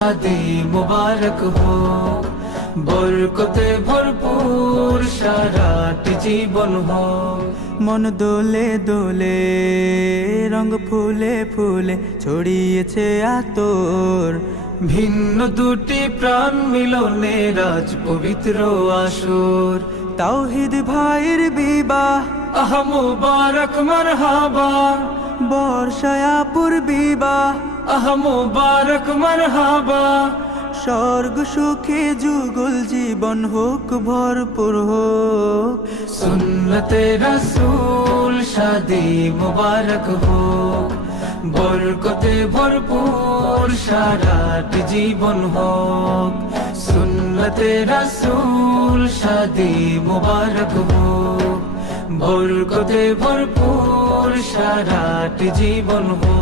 শাদি মুবারক হোক, বরকতে ভরপুর সারাটি জীবন হোক। মন দোলে দোলে, রঙ ফুলে ফুলে ছড়িয়েছে আতর। ভিন্ন দুটি প্রাণ মিলনে রাজ পবিত্র আসর। তাওহিদ ভাইয়ের বিবাহ, আহ মুবারক মারহাবা, বর্ষায়াপুর বিবাহ, আহ মুবারক মারহাবা। স্বর্গ সুখে যুগল জীবন হোক, ভরপুর হোক। সুন্নতে রাসূল শাদি মুবারক হোক, বরকতে ভরপুর সারাটি জীবন হোক। সুন্নতে রাসূল শাদি মুবারক হোক, বরকতে ভরপুর সারাটি জীবন হোক।